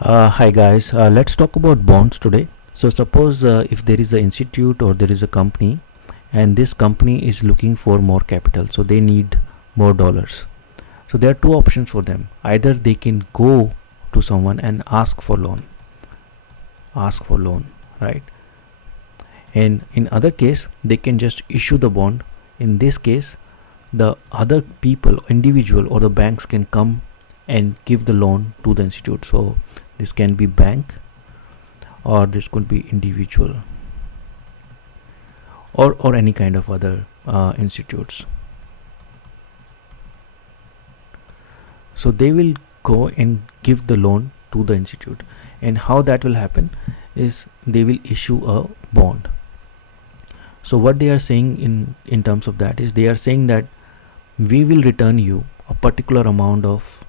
Hi guys, let's talk about bonds today. So suppose if there is an institute or there is a company and this company is looking for more capital, so they need more dollars. So there are two options for them. Either they can go to someone and ask for loan, right? And in other case, they can just issue the bond. In this case, the other people, individual or the banks can come and give the loan to the institute. So this can be bank or this could be individual or any kind of other institutes. So they will go and give the loan to the institute, and how that will happen is they will issue a bond. So what they are saying in terms of that is they are saying that we will return you a particular amount of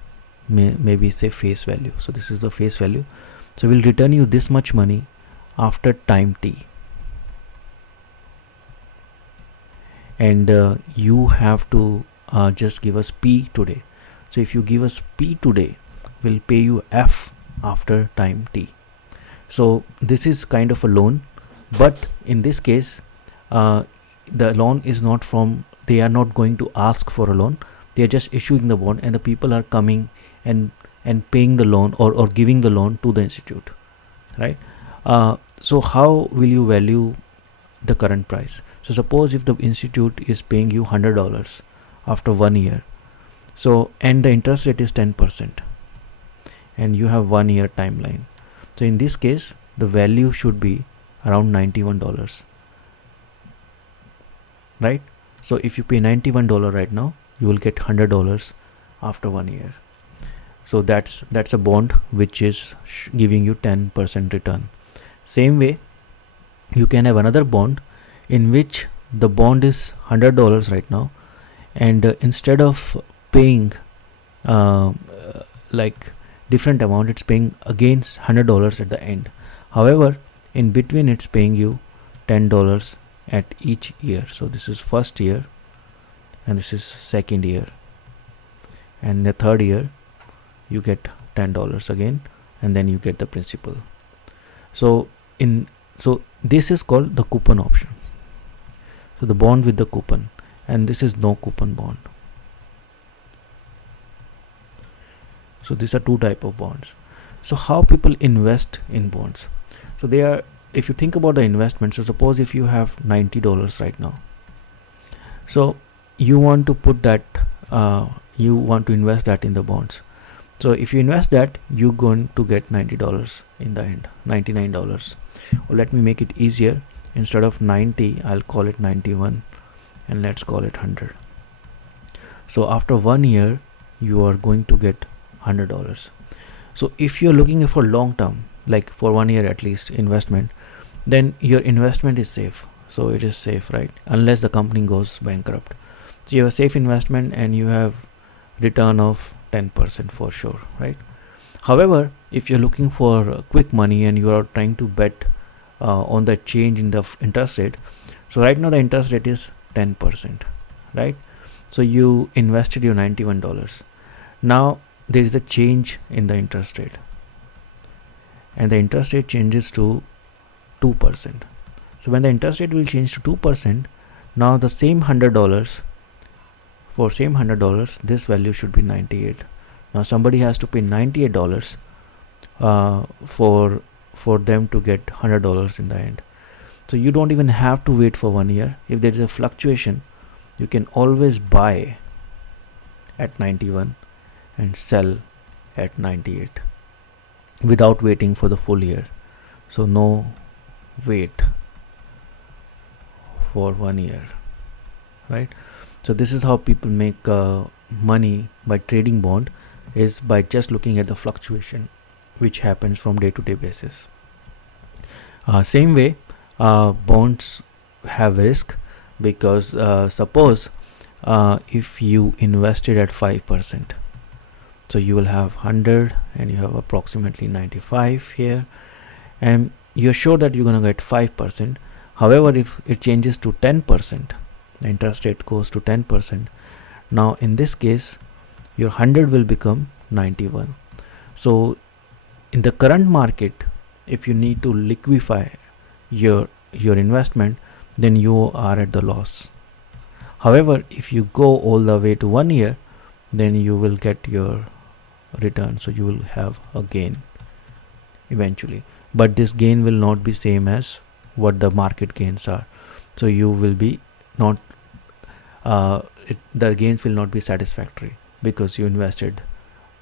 maybe say face value. So this is the face value. So we'll return you this much money after time t, and you have to just give us p today. So if you give us p today, we'll pay you f after time t. So this is kind of a loan, but in this case the loan is not from, they are not going to ask for a loan, they are just issuing the bond and the people are coming and paying the loan or giving the loan to the institute, right? So how will you value the current price? So suppose if the institute is paying you $100 after 1 year, so and the interest rate is 10% and you have 1 year timeline, so in this case the value should be around $91, right? So if you pay $91 right now, you will get $100 after 1 year. So that's a bond which is giving you 10% return. Same way, you can have another bond in which the bond is $100 right now, and instead of paying like different amount, it's paying again $100 at the end. However, in between it's paying you $10 at each year. So this is first year and this is second year, and the third year you get $10 again, and then you get the principal. So this is called the coupon option. So the bond with the coupon, and this is no coupon bond. So these are two type of bonds. So how people invest in bonds? So they are, if you think about the investment, so suppose if you have $90 right now, so you want to put that you want to invest that in the bonds. So if you invest that, you're going to get $90 in the end, $99. Or let me make it easier, instead of 90 I'll call it 91, and let's call it 100. So after 1 year you are going to get $100. So if you're looking for long term, like for 1 year at least investment, then your investment is safe. So it is safe, right? Unless the company goes bankrupt. So you have a safe investment and you have return of 10% for sure, right? However, if you're looking for quick money and you are trying to bet on the change in the interest rate, so right now the interest rate is 10%, right? So you invested your $91. Now there is a change in the interest rate, and the interest rate changes to 2%. So when the interest rate will change to 2%, now the same $100, for same $100, this value should be 98. Now somebody has to pay $98 for them to get $100 in the end. So you don't even have to wait for 1 year. If there is a fluctuation, you can always buy at 91 and sell at 98 without waiting for the full year. So no wait for 1 year, right? So this is how people make money by trading bond, is by just looking at the fluctuation which happens from day to day basis. Same way, bonds have risk, because suppose if you invested at 5%, so you will have 100 and you have approximately 95 here, and you're sure that you're going to get 5%. However, if it changes to 10%, the interest rate goes to 10%, now in this case your 100 will become 91. So In the current market, if you need to liquefy your investment, then you are at the loss. However, if you go all the way to 1 year, then you will get your return, so you will have a gain eventually, but this gain will not be same as what the market gains are. So you will be not the gains will not be satisfactory because you invested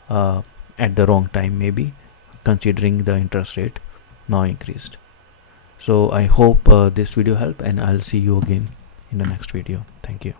at the wrong time, maybe considering the interest rate now increased. So I hope this video helped, and I'll see you again in the next video. Thank you.